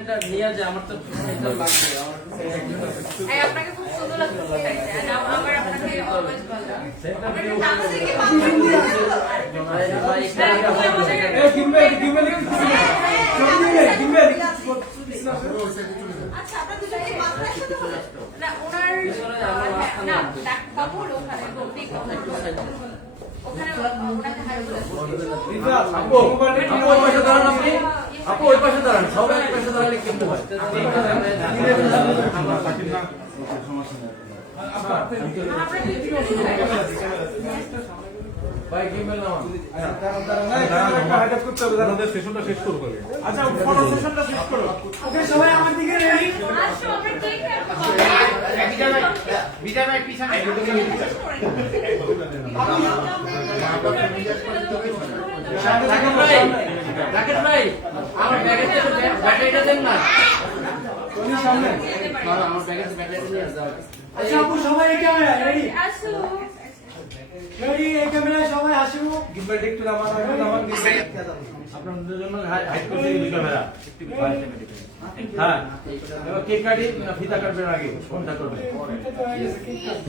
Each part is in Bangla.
এটা নিয়ে যায় আমার তো সেন্টার লাগবে এই আপনাকে খুব সুন্দর লাগছে এন্ড আমার আপনাকে অলওয়েজ ভালো আমরা ডান্স থেকে ভাই আচ্ছা আপনারা দুজন কি মাত্রা সাথে না ওনার না ডাক বাবু ওখানে ঠিক ওখানে ওনাকে হাই বলে আপু ওই পাশে দাঁড়ান আপনি আপু ওই পাশে দাঁড়ান সবাই ওই পাশে দাঁড়ালে কেমন হয় ভাই গিম্বল নাও সেশনটা শেষ করবো। আচ্ছা ফটো সেশনটা শেষ করো। ওকে সবাই আমার দিকে রেডি। আসো আমরা কেক বিজয় ভাই পিছনে রাকেশ ভাই আমার ব্যাগের ব্যাটারিটা দেন না তুমি সামনে আমার ব্যাগের ব্যাটারি নিয়ে যাও আচ্ছা আপু সবাই এই ক্যামেরা রেডি আসো রেডি এই ক্যামেরা সবাই আসো গিম্বলটা একটু নামান দিবেন। আপনাদের জন্য হাইড করতে দিই ক্যামেরা একটু হ্যাঁ এবার কেক কাটি না ফিতা কাটবেন আগে কোনটা করবেন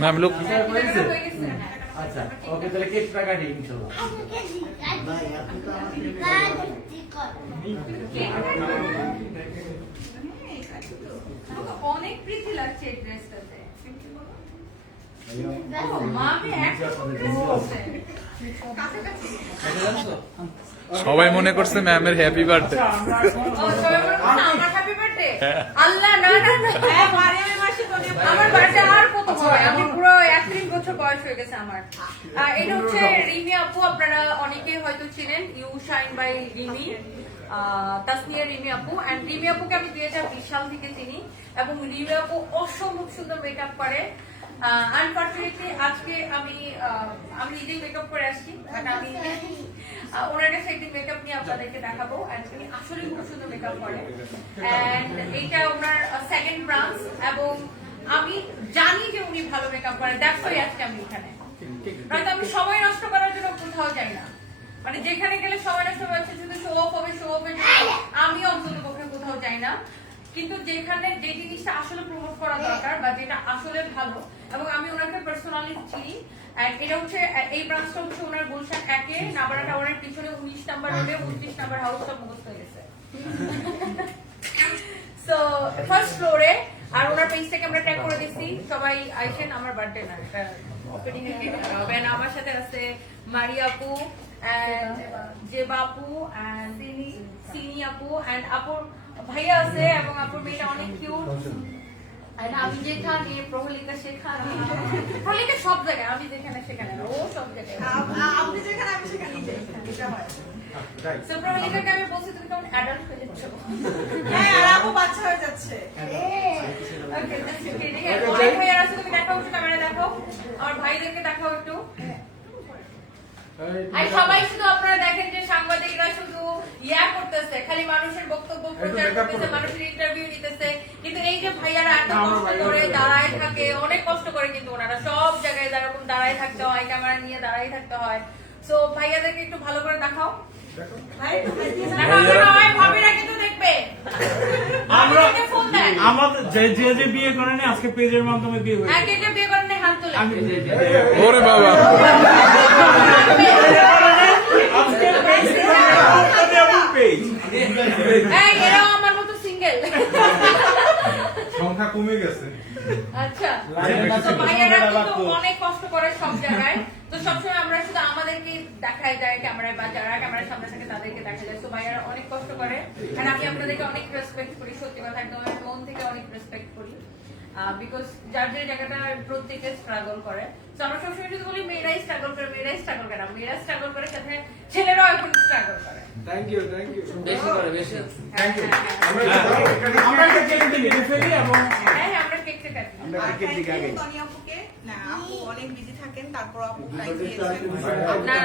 ম্যাম লুক ফিতা করে দিয়েছে হয়ে গেছে আচ্ছা ওকে তাহলে কেকটা কাটি ইনশাআল্লাহ অনেক প্রীতি লাগছে এই ড্রেসটাতে মামি কাছাকাছি সবাই মনে করছে ম্যামের হ্যাপি বার্থডে আমার হ্যাপি বার্থডে আল্লাহ না না না আমার বার্থডে আর কত হয় আমি পুরো 31 বছর বয়স হয়ে গেছে আমার এটা হচ্ছে রিমি আপু আপনারা অনেকেই হয়তো চিনেন U shine by Rimi Tasnia Rimi আপু এন্ড রিমি আপুকে আমি 2020 সাল থেকে চিনি এবং রিমি আপু অসম্ভব সুন্দর মেকআপ করে আনফরচুনেটলি আজকে আমি নিজেই মেকআপ করে আসছি বাট আমি ওনার কাছে একটি মেকআপ নিয়ে আপনাদেরকে দেখাবো এন্ড উনি আসলে খুব সুন্দর মেকআপ করে এন্ড এইটা ওনার সেকেন্ড ব্রাঞ্চ এবং আমি জানি যে উনি ভালো মেকআপ করে দ্যাটস ওয়াই আজকে আমি এখানে নয়তো আমি সময় নষ্ট করার জন্য কোথাও যাই না মানে যেখানে গেলে সময় নষ্ট হচ্ছে শুধু শো অফ হবে শো অফের জন্য আমি অন্তত পক্ষে কোথাও যাই না কিন্তু যেখানে যে জিনিসটা আসলে প্রমোট করা দরকার বা যেটা আসলে ভালো এবং আমি ওনাকে পার্সোনালি চিনি এটা হচ্ছে এই ব্রাঞ্চটা হচ্ছে ওনার গুলশান 1-এ নাবারা টাওয়ারের পিছনে 19 নাম্বার রোডে 29 নাম্বার হাউসটা মুখস্থ হয়ে গেছে সো ফার্স্ট ফ্লোরে আর ওনার পেজটাকে আমরা ট্যাগ করে দিচ্ছি সবাই আইছেন আমার বার্থডে না এটা ওপেনিং এ হবে না আমার সাথে আছে মারিয়া আপু এন্ড যে বাপু এন্ড সিনি আপু এন্ড আপুর ভাইয়া আছে এবং আপুর মেয়েটা অনেক কিউট আমি যেখানে প্রহলিকা সেখানে প্রহলিকা সব জায়গায় আমি যেখানে সেখানে ও সব জায়গায় আপনি যেখানে আমি সেখানে এটা হয় সো প্রহলিকাকে আমি বলছি তুমি কেমন অ্যাডাল্ট হয়ে যাচ্ছ হ্যাঁ আর আপু বাচ্চা হয়ে যাচ্ছে ওকে অনেক ভাইয়ার আছে তুমি দেখাও একটু ক্যামেরা দেখাও আমার ভাইদেরকে দেখাও একটু আর সবাই শুধু আপনারা দেখেন যে সাংবাদিকরা শুধু ইয়া করতেছে খালি মানুষের বক্তব্য প্রচার করতেছে মানুষের ইন্টারভিউ নিতেছে কিন্তু এই যে ভাইয়ারা এত কষ্ট করে দাঁড়ায় থাকে অনেক কষ্ট করে কিন্তু ওনারা সব জায়গায় এরকম দাঁড়ায় থাকতে হয় ক্যামেরা নিয়ে দাঁড়ায় থাকতে হয় সো ভাইয়াদেরকে একটু ভালো করে দেখাও ভাবিরা কিন্তু দেখবে আমাদের যে বিয়ে করেন আজকে পেজের মাধ্যমে বিয়ে হয়েছে এক একটা বিয়ে করেন হাত তোলে ওরে বাবা আজকে পেজ পেজ এই এরাও আমার মতো সিঙ্গেল সংখ্যা কমে গেছে আচ্ছা তো ভাইয়ারা কিন্তু অনেক কষ্ট করে সব জায়গায় তো সবসময় আমরা শুধু আমাদেরকে দেখাই যায় ক্যামেরায় বা যারা ক্যামেরার সামনে থাকে তাদেরকে দেখা যায় তো ভাইয়ারা অনেক কষ্ট করে আর আমি আপনাদেরকে অনেক রেসপেক্ট করি সত্যি কথা একদম মন থেকে অনেক রেসপেক্ট করি বিকজ যার যে জায়গাটা প্রত্যেকে স্ট্রাগল করে তো আমরা সবসময় শুধু বলি মেয়েরাই স্ট্রাগল করে মেয়েরা স্ট্রাগল করে সাথে ছেলেরাও এখন স্ট্রাগল করে থ্যাংক ইউ বেশি করে বেশি থ্যাংক ইউ আমরা একটা কেক কেটে ফেলি এবং হ্যাঁ আমরা কেকটা কাটি আমরা কেক দিকে আগে তনি আপুকে না আপু অনেক বিজি থাকেন তারপর আপু টাইম দিয়েছেন না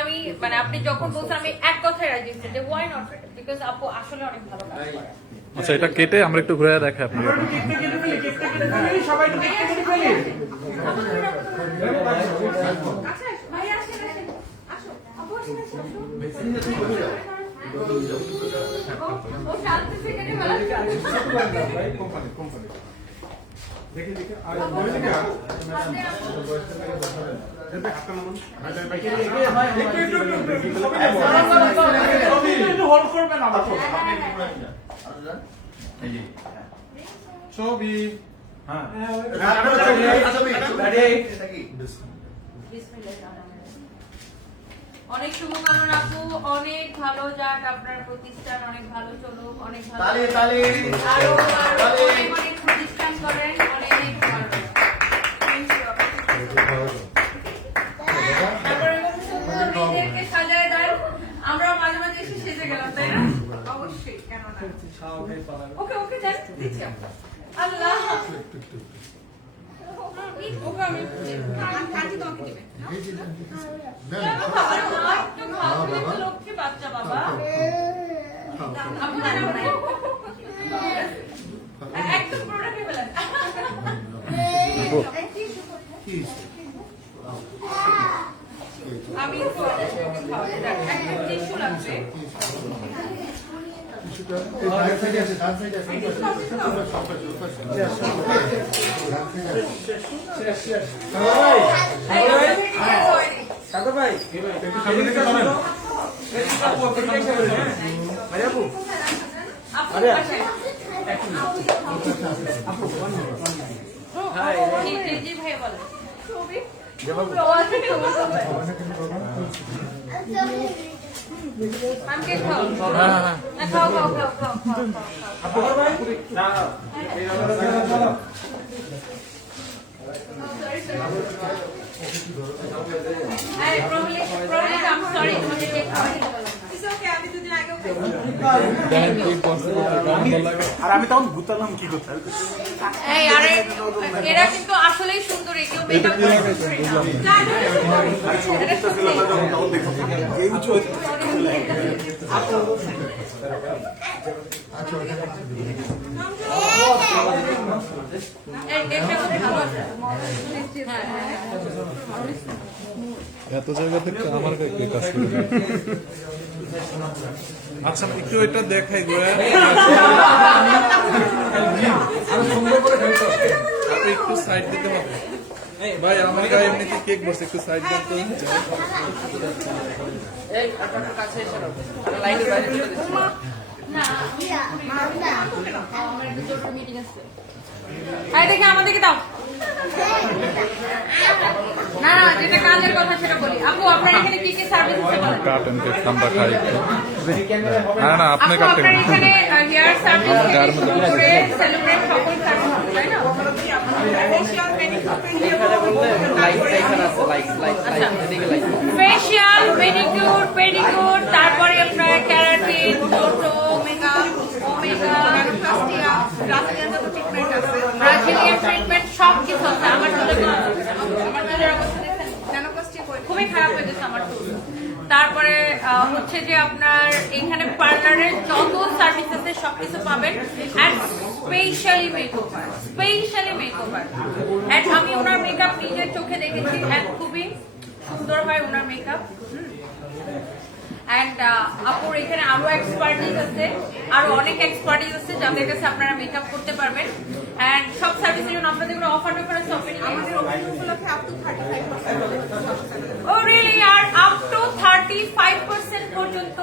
আমি মানে আপনি যখন বলছেন আমি এক কথায় রাজি হচ্ছি যে ওয়াই নট বিকজ আপু আসলে অনেক ভালো কাজ করে আচ্ছা এটা কেটে আমরা একটু ঘুরে দেখাই আপনাকে আমরা কেকটা কেটে ফেলি সবাই একটু কেকটা কেটে ফেলি আচ্ছা ভাই আসেন আসো আপু আসেন ও শান্তি থেকে বেলা দেখি দেখি আর একটু হোল্ড করবেন আমার ছবি হ্যাঁ অনেক শুভকামনা আপু, অনেক ভালো যাক আপনার প্রতিষ্ঠান, অনেক ভালো চলুক, অনেক ভালো তালি, তালি। আরো অনেক অনেক প্রতিষ্ঠান করেন, অনেক ভালো। তারপরে মেয়েদেরকে সাজায় দেন, আমরা মাঝে মাঝে এসে সেজে গেলাম, তাই না? অবশ্যই, কেন না? ওকে ওকে দেন, দিচ্ছি। আল্লাহ ওকে আমি আন্টি তোমাকে দিবে। লক্ষ্মী বাচ্চা বাবা একদম পুরোটা খেয়ে ফেলেন। আমি টিস্যু লাগবে। সাগর ভাই জি ভাই বলেন। আমাকে খাও খাও খাও খাও খাও আর আমি তখন ভুতালাম কি করতে এই আরে এরা কিন্তু আসলেই সুন্দর, কেউ মেকআপ এত জায়গা থেকে আমার কাছে কাজ করে। আচ্ছা একটু এটা দেখাই গো, একটু সাইড দিতে হবে ভাই, আমার গায়ে এমনিতে কেক বসে, একটু সাইড দেন তো। দেখে আমাদেরকে দাও। না না, যেটা কাজের কথা সেটা বলি। আপু আপনার এখানে কি কি সার্ভিস আছে বলেন? কাট এন্ড কেক আমরা খাই একটু। না না, আপনি আপু কাটতে আপনার এখানে হেয়ার সার্ভিস থেকে শুরু করে সেলিব্রেট সকল সার্ভিস আছে, তাই না? ফেশিয়াল, মেনিকিউর, পেডিকিউর, তারপরে আপনার ক্যারাটিন, টোটো, মেকআপ, ওমেগা, ব্রাজিলিয়ান ট্রিটমেন্ট সব কিছু আছে। আমার চুলের অবস্থা দেখেন, খুবই খারাপ হয়ে গেছে আমার চুল। তারপরে হচ্ছে যে আপনার এখানে পার্লারের যত সার্ভিস আছে সবকিছু পাবেন, and specially makeover, specially makeover. And আমি ওনার মেকআপ নিজের চোখে দেখেছি, এন্ড খুবই সুন্দর হয় ওনার মেকআপ। এন্ড আপুর এখানে আরো এক্সপার্টিস আছে, আরো অনেক এক্সপার্টিস আছে যাদের কাছে আপনারা মেকআপ করতে পারবেন। এন্ড সব সার্ভিসের জন্য আপনাদের কোনো অফার টফার আছে? আমাদের অফার উপলক্ষে আপ টু 35%। Oh really? আর আপ টু 35% পর্যন্ত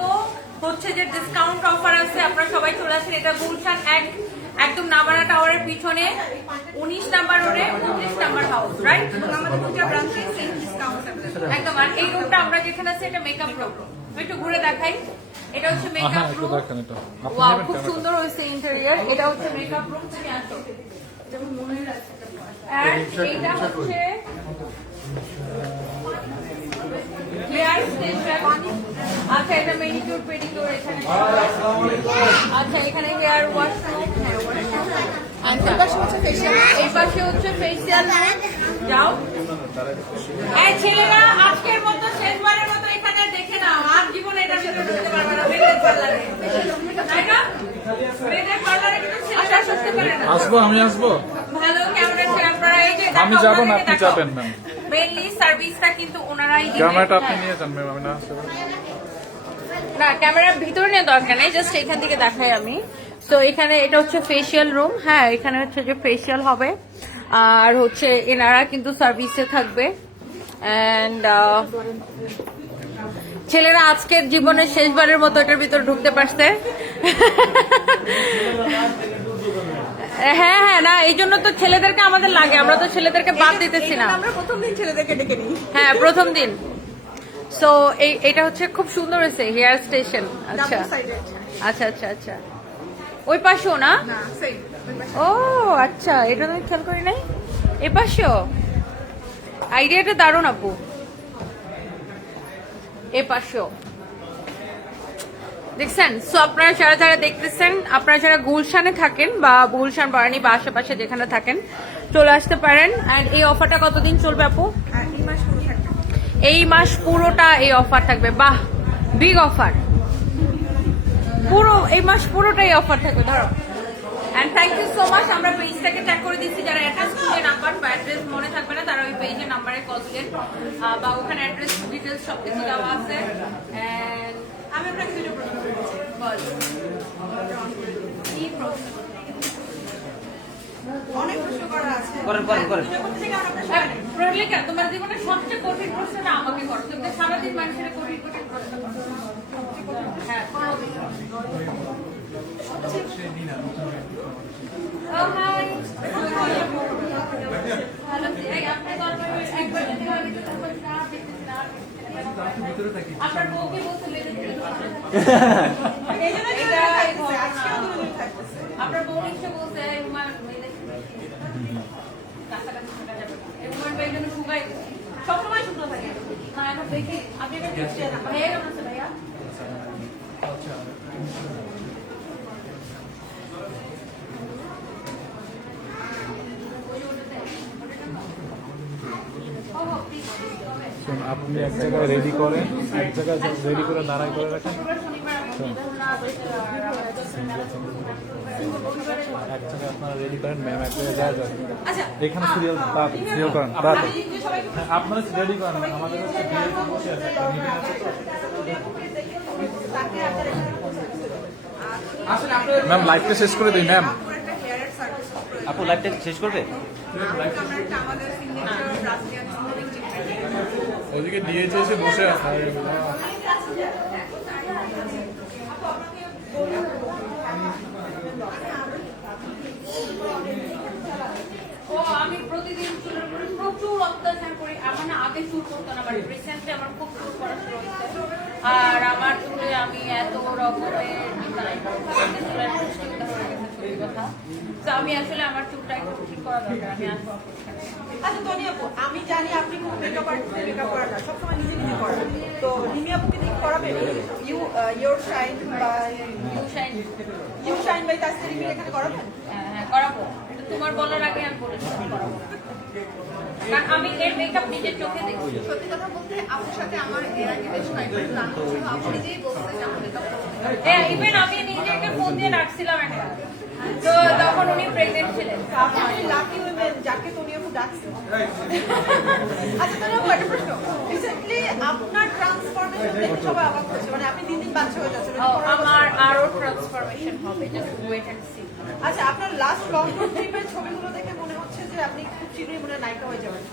হচ্ছে যে ডিসকাউন্ট অফার আছে। আপনারা সবাই চলে আসেন, এটা গুলশান একদম নাবারা টাওয়ারের পিছনে 19 নাম্বার রোডে 29 নাম্বার হাউস, রাইট? আমাদের দুটো ব্রাঞ্চে সেম ডিসকাউন্ট अवेलेबल। একদম। আর এই রুমটা আমরা যেখানে আছে এটা মেকআপ রুম, একটু ঘুরে দেখাই। এটা হচ্ছে মেকআপ একটু রুম। দেখেন এটা। আপনি ওয়াও, নেবেন খুব ক্যামেরা? সুন্দর হয়েছে ইন্টেরিয়র। এটা হচ্ছে মেকআপ রুম, তুমি আসো। যেমন মনে রাখছে। আর এইটা হচ্ছে হেয়ার স্টেশন। আচ্ছা, এটা মেনিকিউর পেডিকিউর এখানে। আচ্ছা, এখানে হেয়ার ওয়াশরুম। আচ্ছা, এই পাশে হচ্ছে ফেসিয়াল। যাও এই ছেলেরা, আজকের মতো শেষবারের মতো এখানে দেখে নাও, আর জীবনে এটা ভিতরে ঢুকতে পারবে না। মেয়েদের পার্লারে, তাই না? মেয়েদের পার্লারে কিন্তু ছেলেরা ঢুকতে পারে না। আসবো, আমি আসবো। ভালো ক্যামেরা ছিল, আপনারা এই যে আমি দেখাও, যাবো না, ওনাদেরকে আপনি দেখাও। যাবেন ম্যাম। মেইনলি সার্ভিসটা কিন্তু ওনারাই দিবে। ক্যামেরাটা আপনি হ্যাঁ। নিয়ে যান ম্যাম, আমি না আসতে পারি। না ক্যামেরার ভিতরে নিয়ে দরকার নেই, জাস্ট এখান থেকে দেখাই আমি। তো এখানে এটা হচ্ছে ফেসিয়াল রুম, হ্যাঁ এখানে হচ্ছে যে ফেসিয়াল হবে, আর হচ্ছে এনারা কিন্তু সার্ভিসে থাকবে। অ্যান্ড ছেলেরা আজকের জীবনের শেষবারের মতো এটার ভিতরে ঢুকতে পারছে। হ্যাঁ হ্যাঁ, না এই জন্য তো ছেলেদেরকে আমাদের লাগে, আমরা তো ছেলেদেরকে বাদ দিতেছি না। আমরা প্রথম দিন ছেলেদেরকে ডেকে নিই। হ্যাঁ প্রথম দিন। সো এটা হচ্ছে খুব সুন্দর হয়েছে হেয়ার স্টেশন। আচ্ছা ডাবল সাইডেড। আচ্ছা আচ্ছা আচ্ছা, ওই পাশেও না? না সেম। ও আচ্ছা, এটা তো আমি খেয়াল করি নাই। এ পাশেও আইডিয়াটা দারুণ আপু। এ পাশেও দেখছেন? সো আপনারা যারা যারা দেখতেছেন, আপনারা যারা গুলশানে থাকেন বা গুলশান বারানি বা আশেপাশে যেখানে থাকেন চলে আসতে পারেন। আর এই অফারটা কতদিন চলবে আপু? আর এই মাস পুরো থাকবে। এই মাস পুরোটা এই অফার থাকবে। বাহ, বিগ অফার, পুরো এই মাস পুরোটাই অফার থাকবে। ধরো and thank you so much. আমরা পেজটাকে ট্যাগ করে দিচ্ছি, যারা অ্যাড্রেস খুঁজে নাম্বার বা অ্যাড্রেস মনে থাকবে না তারা ওই পেজের নাম্বারে কল দিন, বা ওখানে অ্যাড্রেস ডিটেলস সবকিছু দেওয়া আছে। এন্ড আমি আপনাকে দুটো প্রশ্ন করছি। বল কি প্রশ্ন? অনেক প্রশ্ন করা আছে। করেন। দুটো করতে থেকে আমরা সময় নেই। প্রহলিকা, তোমার জীবনের সবচেয়ে কঠিন প্রশ্নটা আমাকে করো। তুমি তো সারাদিন মানুষের কঠিন কঠিন প্রশ্ন করো। হ্যাঁ করো। Oh, hi. ভালো আছি। এই আপনি তো একবার যদি ভালো কিছু তারপর না দেখতে না। আপনার বউকে বলতে লেগে এই জন্য এটা থাকতেছে, আজকেও দুটো থাকতেছে। আপনার বউ নিশ্চয় বলছে হুমার কাছাকাছি থাকা যাবে না। এই হুমার ভাই জন্য শুকাই সবসময় শুকনো থাকে না। এখন দেখি আপনি এবার ভাইয়া কেমন আছে ভাইয়া? আপনি এক জায়গায় রেডি করেন, এক জায়গায় রেডি করে দাঁড়ায় করে রাখেন, এক জায়গায় আপনারা রেডি করেন, ম্যাম এক জায়গায় যাওয়া যাবে। এখানে সিরিয়াল করেন, আপনারা রেডি করেন। আমাদের হচ্ছে বসে আছে, একটা মিটিং আছে তো। ম্যাম লাইভটা শেষ করে দিই ম্যাম। আপুর একটা হেয়ারের সার্ভিস প্রয়োজন। আপু লাইভটা শেষ করবে? আমরা একটা আমাদের সিগনেচার ব্রাজিলিয়ান স্মোকিং ট্রিটমেন্ট। ওদিকে ডিএইচ এসে বসে আছে। ও আমি প্রতিদিন চুলের উপরে প্রচুর অত্যাচার করি। আমার না আগে চুল করতো না, বাট রিসেন্টলি আমার খুব চুল করা শুরু হচ্ছে। আর আমার চুলে আমি এত রকমের ডিজাইন কথা। তো আমি আসলে আমার চুলটা একটু ঠিক করা দরকার। আমি আসবো আচ্ছা তনি আপু, আমি জানি আপনি কোনো মেকআপ আর্টিস্ট মেকআপ করেন না, সবসময় নিজে নিজে করেন। তো রিমি আপুকে দিয়ে করাবেন? ইউর শাইন বা ইউ শাইন বাই তাসকে রিমি এখানে করাবেন? হ্যাঁ করাবো। এটা তোমার বলার আগে আমি বলেছিলাম করাবো, কারণ আমি এর মেকআপ নিজের চোখে দেখি। সত্যি কথা বলতে আপুর সাথে আমার এর আগে বেশ কয়েকবার প্ল্যান ছিল। আপু নিজেই বলতে যে আমার মেকআপ হ্যাঁ ইভেন আমি নিজেকে ফোন দিয়ে ডাকছিলাম একটা, তো তখন উনি প্রেগনেন্ট ছিলেন। আপনি লাকি উইমেন যাকে তনি আপু ডাকছে। আচ্ছা তনি আপু একটা প্রশ্ন, রিসেন্টলি আপনার ট্রান্সফরমেশন দেখে সবাই অবাক হচ্ছে, মানে আপনি দিন দিন বাচ্চা হয়ে যাচ্ছেন। আমার আরো ট্রান্সফরমেশন হবে, জাস্ট ওয়েট এন্ড সি। আচ্ছা আপনার লাস্ট লং ট্রিপের ছবিগুলো দেখে মনে হচ্ছে যে আপনি খুব শীঘ্রই মনে হয় নায়িকা হয়ে যাবেন।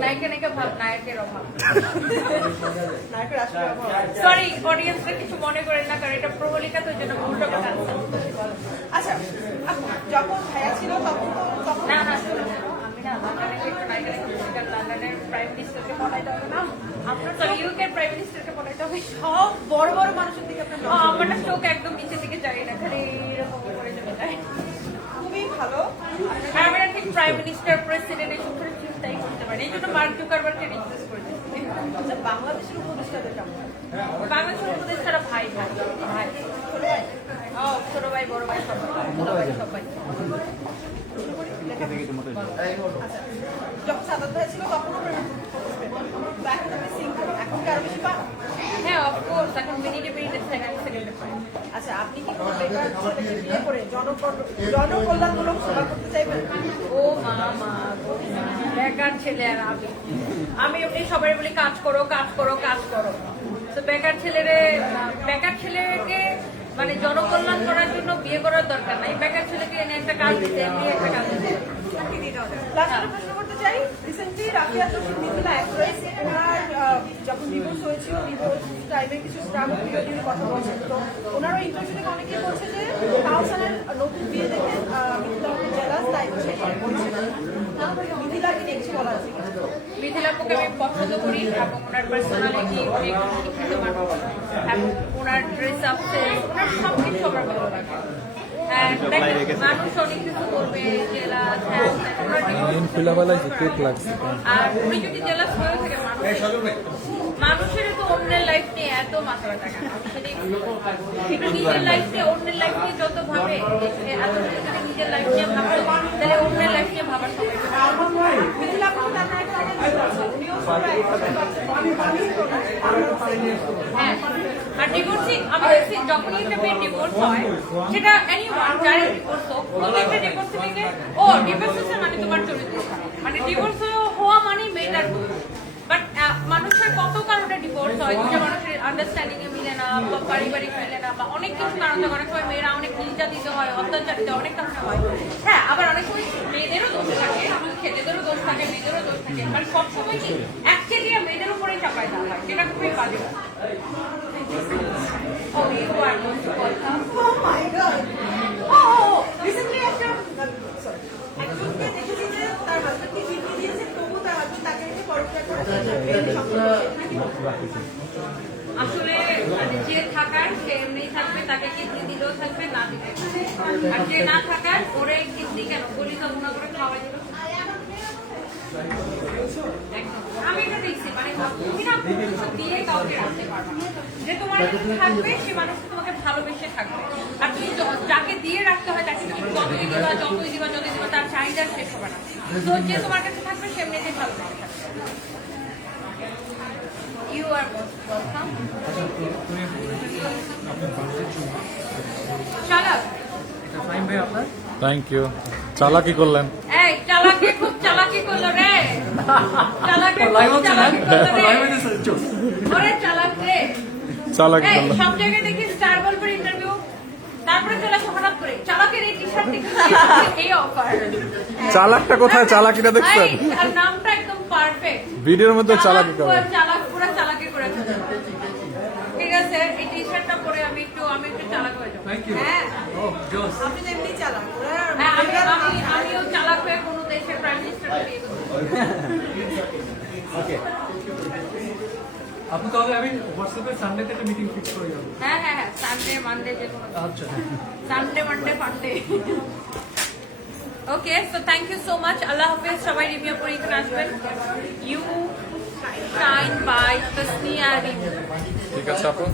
নায়িকা ভাব, নায়কের অভাব। নায়কের আসলে অভাব। সরি অডিয়েন্সরা কিছু মনে করেন না, কারণ এটা প্রবলিকা, তো জন্য ভুলটা কথা। আচ্ছা আপু, যখন ভাইয়া ছিল তখন না না শোনো, আমি না লন্ডনে একটু নায়িকা লন্ডনের প্রাইম মিনিস্টারকে পড়াইতে হবে না, আপনার তো ইউকের প্রাইম মিনিস্টারকে পড়াইতে হবে। সব বড় বড় মানুষের দিকে আপনার নজর। আমার না চোখ একদম নিচের দিকে যায় না, খালি এরকম করে চলে যায়। খুবই ভালো। আর আমরা ঠিক প্রাইম মিনিস্টার প্রেসিডেন্ট এসব করে চিন্তাই করতে পারি, এই জন্য মার্ক জুকারবার্গকে রিকোয়েস্ট করে দিচ্ছি। আচ্ছা বাংলাদেশের উপদেষ্টাদের কেমন? বাংলাদেশের উপদেশ ছাড়া ভাই ভাই ভাই ছোট ভাই বড় ভাই সবাই। আচ্ছা যখন সাদাত ভাই ছিল তখনও এখন আপনি সিঙ্গেল, এখন কি আরো বেশি পান? হ্যাঁ অফকোর্স, এখন মিনিটে মিনিটে সেকেন্ডে পাই। আচ্ছা আপনি কি কোনো বেকার ছেলেকে বিয়ে করে জনকল্যাণমূলক সেবা করতে চাইবেন? ও মা বেকার ছেলে আর আমি এই সবাই বলি কাজ করো কাজ করো কাজ করো, তো বেকার ছেলেকে মানে জনকল্যাণ করার জন্য বিয়ে করার দরকার নাই, বেকার ছেলেকে এনে একটা কাজ দিতে, এমনি একটা কাজ দিতে। লাস্ট একটা প্রশ্ন করতে চাই, রিসেন্টলি রাফিয়া জসিম মিথিলা অ্যাক্ট্রেস, ওনার যখন ডিভোর্স হয়েছিল, ডিভোর্স টাইমে কিছু স্ট্রাগল পিরিয়ড নিয়ে কথা বলছেন, তো ওনারও ইন্টারভিউ থেকে অনেকেই বলছে যে কাউসারের নতুন বিয়ে দেখে মিথিলা জেলাস, তাই হচ্ছে মিথিলাকে নিয়ে কিছু বলা আছে কিনা? মিথিলাপুকে আমি পছন্দ করি এবং ওনার পার্সোনালিটি অনেক শিক্ষিত মানুষ এবং ওনার ড্রেস আপ সেন্স, ওনার সব কিছু আমার ভালো লাগে। মানুষ অনেক কিছু করবে, জেলাস, কেক লাগছে আর উনি যদি জেলাস হয়ে থাকে মানুষের তো অন্যের লাইফ নিয়ে এত মাথা ব্যথা কেন? কিন্তু নিজের লাইফ নিয়ে অন্যের লাইফ নিয়ে যত ভাবে, এত যদি নিজের লাইফ নিয়ে ভাবতো তাহলে অন্যের লাইফ নিয়ে ভাবার সময় মিথিলা আপু তার একটা অনেক উনিও হ্যাঁ। আর ডিভোর্সিং আমি দেখছি যখনই একটা মেয়ের ডিভোর্স হয়, সেটা এনিওয়ান যার ডিভোর্স হোক, প্রত্যেকটা ডিভোর্স থেকে ও ডিভোর্স হচ্ছে মানে তোমার চরিত্র খারাপ, মানে ডিভোর্স হওয়া মানে মেয়েটার বাট মানুষের কত কারণে ডিভোর্স হয়, দুটো মানুষের আন্ডারস্ট্যান্ডিং এ মিলে না বা পারিবারিক মিলে না বা অনেক কিছু কারণ থাকে, অনেক সময় মেয়েরা অনেক নির্যাতিত হয়, অত্যাচারিত হয়, অনেক কারণে হয়। হ্যাঁ, আবার অনেক সময় মেয়েদেরও দোষ থাকে, ছেলেদেরও দোষ থাকে, মেয়েদেরও দোষ থাকে, মানে সবসময় কি একচেটিয়া মেয়েদের উপরেই চাপাই দেওয়া হয়, যেটা খুবই বাজে। Oh, you are going to welcome. Oh my god! Oh, recently একটা একজনকে দেখেছি যে তার হাজবেন্ডকে কিডনি দিয়েছে, তবু তার হাজবেন্ড তাকে রেখে পরকিয়া করেছে। আসলে মানে যে থাকার সে এমনি থাকবে, তাকে কিডনি দিলেও থাকবে, না দিলে থাকবে। আর যে না থাকার ওরে কিডনি কেন বলি তো মনে করে খাওয়া দিল। একদম। আমি এটা দেখছি, মানে তুমি না কোনো কিছু দিয়ে কাউকে রাখতে পারবে না। যে তোমার কাছে থাকবে সে মানুষ তোমাকে ভালোবেসে থাকবে, আর তুমি যাকে দিয়ে রাখতে হয় তাকে তুমি যতই দিবা তার চাহিদা শেষ হবে না। তো যে তোমার কাছে থাকবে সে এমনিতেই ভালোবেসে থাকবে। You are most welcome. চালাক। Thank you. চালাকি করলেন। এই চালাকি খুব চালাকি করলো রে। চালাকি খুব চালাকি করলো রে। ওরে চালাক রে। চালাকি এই করলেন। সব জায়গায় দেখি স্টার গল্পের ইন্টারভিউ, তারপরে চলে আসে হঠাৎ করে চালাকের এই টি-শার্ট দেখি এই অফার। চালাকটা কোথায়? চালাকিটা দেখছেন? আর নামটা একদম পারফেক্ট। ভিডিওর মধ্যে চালাকি করে। চালাক পুরো চালাকি করেছে। ঠিক আছে, এই টি-শার্টটা পরে আমি একটু চালাক হয়ে যাবো। হ্যাঁ, আপনি তো এমনি চালাক। হ্যাঁ, আমিও চালাক হয়ে কোনো দেশের প্রাইম মিনিস্টারকে বিয়ে করবো। ওকে আপনি তাহলে আমি হোয়াটসঅ্যাপে সানডেতে একটা মিটিং ফিক্স করে যাবো। হ্যাঁ, সানডে মানডে যে কোনো আচ্ছা Sunday Monday funday. Okay, so thank you so much. Allah হাফেজ। সবাই রিভিউ করে এখানে আসবেন। You shine by Tasnia review. ঠিক আছে আপু।